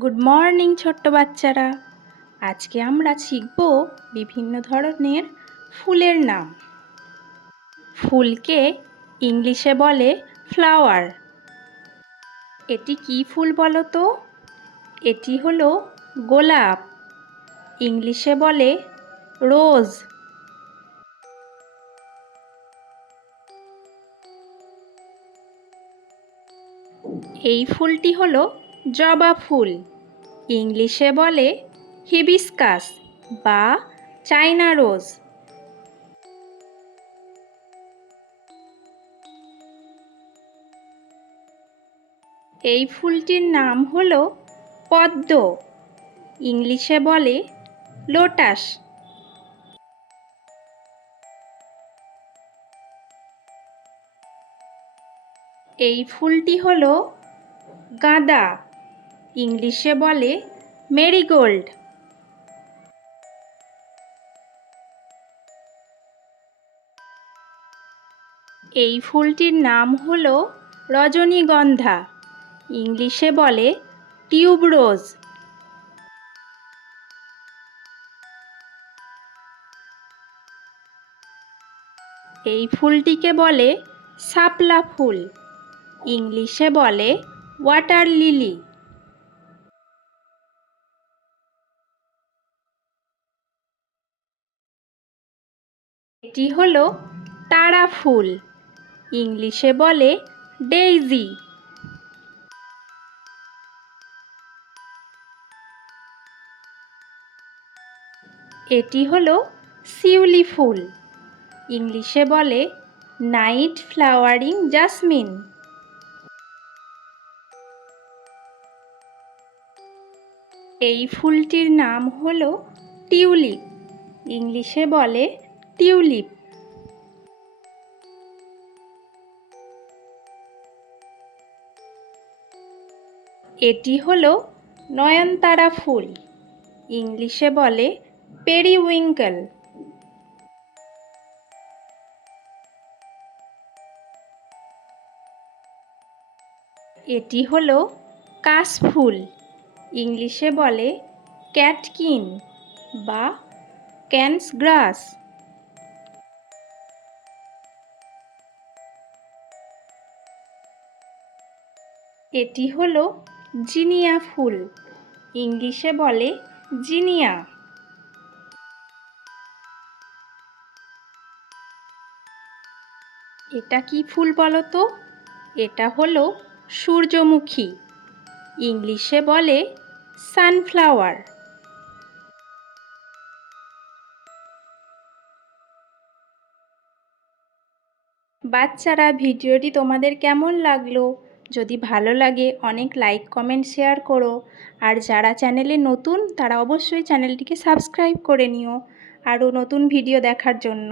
Good morning ছোট্ট বাচ্চারা। আজকে আমরা শিখব বিভিন্ন ধরনের ফুলের নাম। ফুলকে ইংলিশে বলে ফ্লাওয়ার। এটি কি ফুল বলো তো? এটি হলো গোলাপ। ইংলিশে বলে রোজ। এই ফুলটি হলো জবা ফুল। ইংলিশে বলে হিবিস্কাস বা চায়না রোজ। এই ফুলটির নাম হলো পদ্ম। ইংলিশে বলে লোটাস। এই ফুলটি হলো গাঁদা। ইংলিশে বলে মেরিগোল্ড। এই ফুলটির নাম হলো রজনীগন্ধা। ইংলিশে বলে টিউবরোজ। এই ফুলটিকে বলে শাপলা ফুল। ইংলিশে বলে ওয়াটার লিলি। এটি হলো তারা ফুল। ইংলিশে বলে ডেইজি। এটি হলো শিউলি ফুল। ইংলিশে বলে নাইট ফ্লাওয়ারিং জাসমিন। এই ফুলটির নাম হলো টিউলিপ। ইংলিশে বলে টিউলিপ। এটি হলো নয়নতারা ফুল। ইংলিশে বলে পেরিউইঙ্কেল। এটি হলো কাশফুল। ইংলিশে বলে ক্যাটকিন বা ক্যানস গ্রাস। এটি হলো জিনিয়া ফুল। ইংলিশে বলে জিনিয়া। এটা কি ফুল বলো তো? এটা হলো সূর্যমুখী। ইংলিশে বলে সানফ্লাওয়ার। বাচ্চারা, ভিডিওটি তোমাদের কেমন লাগলো? যদি ভালো লাগে অনেক লাইক কমেন্ট শেয়ার করো। আর যারা চ্যানেলে নতুন তারা অবশ্যই চ্যানেলটিকে সাবস্ক্রাইব করে নিও আরও নতুন ভিডিও দেখার জন্য।